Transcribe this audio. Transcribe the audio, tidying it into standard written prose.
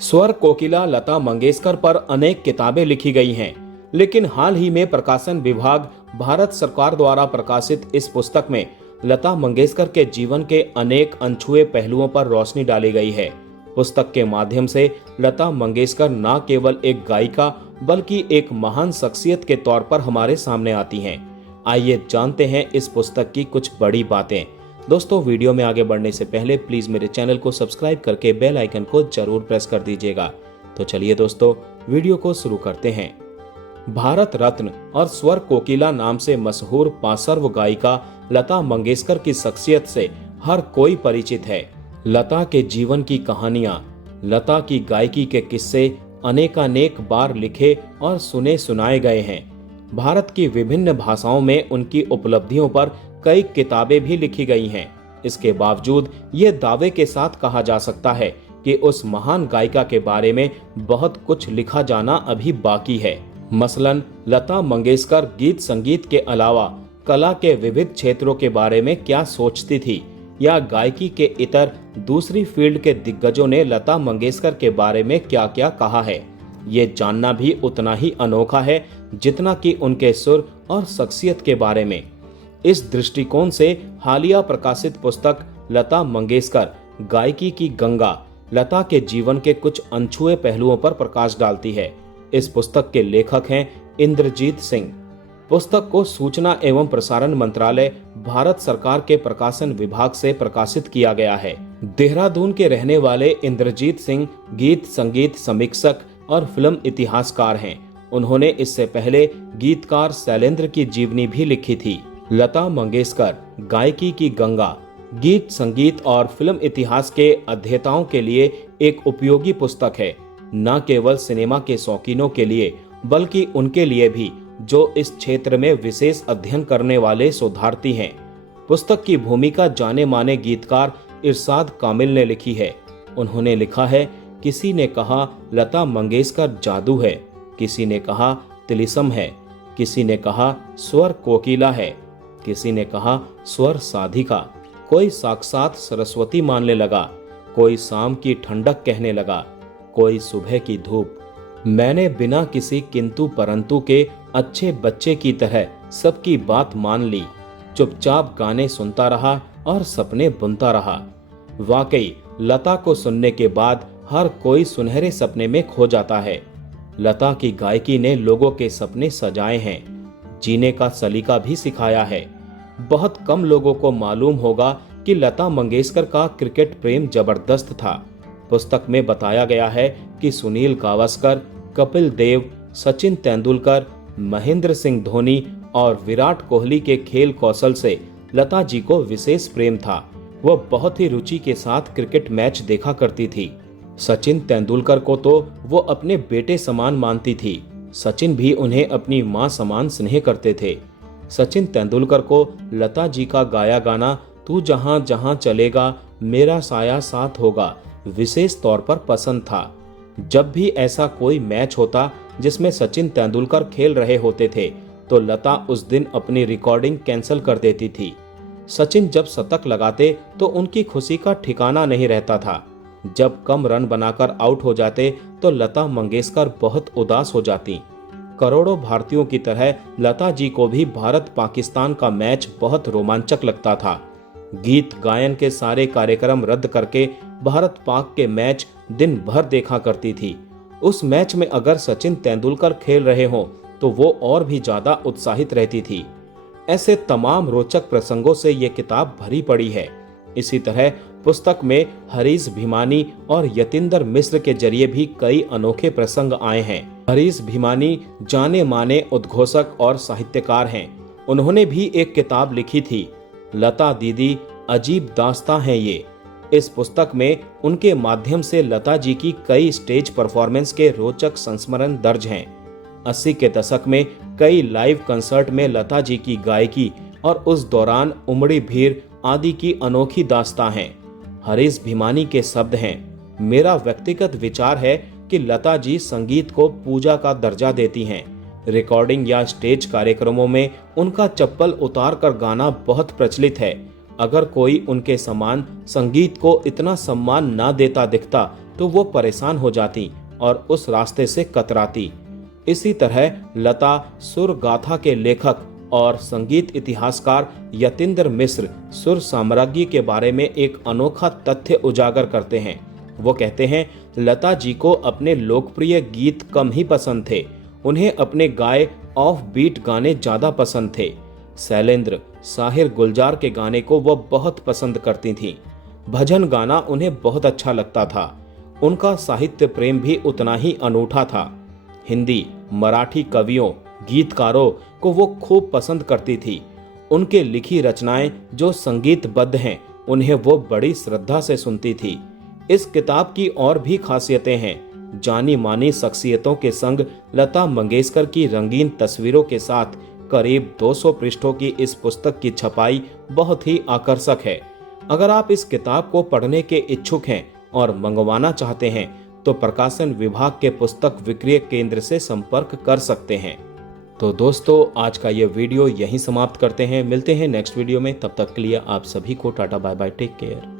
स्वर कोकिला लता मंगेशकर पर अनेक किताबें लिखी गई हैं, लेकिन हाल ही में प्रकाशन विभाग भारत सरकार द्वारा प्रकाशित इस पुस्तक में लता मंगेशकर के जीवन के अनेक अनछुए पहलुओं पर रोशनी डाली गई है। पुस्तक के माध्यम से लता मंगेशकर न केवल एक गायिका बल्कि एक महान शख्सियत के तौर पर हमारे सामने आती हैं। आइए जानते हैं इस पुस्तक की कुछ बड़ी बातें। दोस्तों, वीडियो में आगे बढ़ने से पहले प्लीज मेरे चैनल को सब्सक्राइब करके बेल आइकन को जरूर प्रेस कर दीजिएगा। तो चलिए दोस्तों, वीडियो को शुरू करते हैं। भारत रत्न और स्वर कोकिला नाम से मशहूर पार्श्व गायिका लता मंगेशकर की शख्सियत से हर कोई परिचित है। लता के जीवन की कहानियां, लता की गायकी के किस्से अनेकानेक बार लिखे और सुने सुनाए गए हैं। भारत की विभिन्न भाषाओं में उनकी उपलब्धियों पर कई किताबें भी लिखी गई हैं। इसके बावजूद ये दावे के साथ कहा जा सकता है कि उस महान गायिका के बारे में बहुत कुछ लिखा जाना अभी बाकी है। मसलन लता मंगेशकर गीत संगीत के अलावा कला के विविध क्षेत्रों के बारे में क्या सोचती थी, या गायकी के इतर दूसरी फील्ड के दिग्गजों ने लता मंगेशकर के बारे में क्या क्या कहा है, ये जानना भी उतना ही अनोखा है जितना कि उनके सुर और शख्सियत के बारे में। इस दृष्टिकोण से हालिया प्रकाशित पुस्तक लता मंगेशकर गायकी की गंगा लता के जीवन के कुछ अनछुए पहलुओं पर प्रकाश डालती है। इस पुस्तक के लेखक हैं इंद्रजीत सिंह। पुस्तक को सूचना एवं प्रसारण मंत्रालय, भारत सरकार के प्रकाशन विभाग से प्रकाशित किया गया है। देहरादून के रहने वाले इंद्रजीत सिंह गीत संगीत समीक्षक और फिल्म इतिहासकार हैं। उन्होंने इससे पहले गीतकार शैलेंद्र की जीवनी भी लिखी थी। लता मंगेशकर गायकी की गंगा गीत संगीत और फिल्म इतिहास के अध्येताओं के लिए एक उपयोगी पुस्तक है, न केवल सिनेमा के शौकीनों के लिए बल्कि उनके लिए भी जो इस क्षेत्र में विशेष अध्ययन करने वाले शोधार्थी हैं। पुस्तक की भूमिका जाने माने गीतकार इरशाद कामिल ने लिखी है। उन्होंने लिखा है, किसी ने कहा लता मंगेशकर जादू है, किसी ने कहा तिलिस्म है, किसी ने कहा स्वर कोकिला है, किसी ने कहा स्वर साधिका, कोई साक्षात सरस्वती मानने लगा, कोई शाम की ठंडक कहने लगा, कोई सुबह की धूप। मैंने बिना किसी किंतु परंतु के अच्छे बच्चे की तरह सबकी बात मान ली, चुपचाप गाने सुनता रहा और सपने बुनता रहा। वाकई लता को सुनने के बाद हर कोई सुनहरे सपने में खो जाता है। लता की गायकी ने लोगों के सपने सजाए हैं, जीने का सलीका भी सिखाया है। बहुत कम लोगों को मालूम होगा कि लता मंगेशकर का क्रिकेट प्रेम जबरदस्त था। पुस्तक में बताया गया है कि सुनील गावस्कर, कपिल देव, सचिन तेंदुलकर, महेंद्र सिंह धोनी और विराट कोहली के खेल कौशल से लता जी को विशेष प्रेम था। वह बहुत ही रुचि के साथ क्रिकेट मैच देखा करती थी। सचिन तेंदुलकर को तो वो अपने बेटे समान मानती थी। सचिन भी उन्हें अपनी मां समान स्नेह करते थे। सचिन तेंदुलकर को लता जी का गाया गाना तू जहां जहां चलेगा मेरा साया साथ होगा विशेष तौर पर पसंद था। जब भी ऐसा कोई मैच होता जिसमें सचिन तेंदुलकर खेल रहे होते थे तो लता उस दिन अपनी रिकॉर्डिंग कैंसिल कर देती थी। सचिन जब शतक लगाते तो उनकी खुशी का ठिकाना नहीं रहता था। जब कम रन बनाकर आउट हो जाते तो लता मंगेशकर बहुत उदास हो जाती। करोड़ों भारतीयों की तरह लता जी को भी भारत पाकिस्तान का मैच बहुत रोमांचक लगता था। गीत गायन के सारे कार्यक्रम रद्द करके भारत पाक के मैच दिन भर देखा करती थी। उस मैच में अगर सचिन तेंदुलकर खेल रहे हों तो वो और भी ज्यादा उत्साहित रहती थी। ऐसे तमाम रोचक प्रसंगों से ये किताब भरी पड़ी है। इसी तरह पुस्तक में हरीश भीमानी और यतींद्र मिश्र के जरिए भी कई अनोखे प्रसंग आए हैं। हरीश भीमानी जाने माने उद्घोषक और साहित्यकार हैं। उन्होंने भी एक किताब लिखी थी, लता दीदी अजीब दास्तां है ये। इस पुस्तक में उनके माध्यम से लता जी की कई स्टेज परफॉर्मेंस के रोचक संस्मरण दर्ज हैं। 80 के दशक में कई लाइव कंसर्ट में लता जी की गायकी और उस दौरान उमड़ी भीड़ आदि की अनोखी दास्तां हैं। हरीश भीमानी के शब्द हैं, मेरा व्यक्तिगत विचार है कि लता जी संगीत को पूजा का दर्जा देती हैं। रिकॉर्डिंग या स्टेज कार्यक्रमों में उनका चप्पल उतार कर गाना बहुत प्रचलित है। अगर कोई उनके समान संगीत को इतना सम्मान ना देता दिखता तो वो परेशान हो जाती और उस रास्ते से कतराती। इसी तरह लता सुर गाथा के लेखक और संगीत इतिहासकार यतीन्द्र मिश्र सुर साम्राज्य के बारे में एक अनोखा तथ्य उजागर करते हैं। वो कहते हैं, लता जी को अपने लोकप्रिय गीत कम ही पसंद थे, उन्हें अपने गाए ऑफ बीट गाने ज्यादा पसंद थे। शैलेंद्र, साहिर गुलजार के गाने को वो बहुत पसंद करती थीं। भजन गाना उन्हें बहुत अच्छा लगता था। उनका साहित्य प्रेम भी उतना ही अनूठा था। हिंदी, मराठी कवियों, गीतकारों को वो खूब पसंद करती थी। उनके लिखी रचनाएं जो संगीतबद्ध हैं, उन्हें वो बड़ी श्रद्धा से सुनती थी। इस किताब की और भी खासियतें हैं। जानी मानी शख्सियतों के संग लता मंगेशकर की रंगीन तस्वीरों के साथ करीब 200 पृष्ठों की इस पुस्तक की छपाई बहुत ही आकर्षक है। अगर आप इस किताब को पढ़ने के इच्छुक हैं और मंगवाना चाहते हैं तो प्रकाशन विभाग के पुस्तक विक्रय केंद्र से संपर्क कर सकते हैं। तो दोस्तों, आज का ये वीडियो यहीं समाप्त करते हैं। मिलते हैं नेक्स्ट वीडियो में। तब तक के लिए आप सभी को tata bye bye, take care.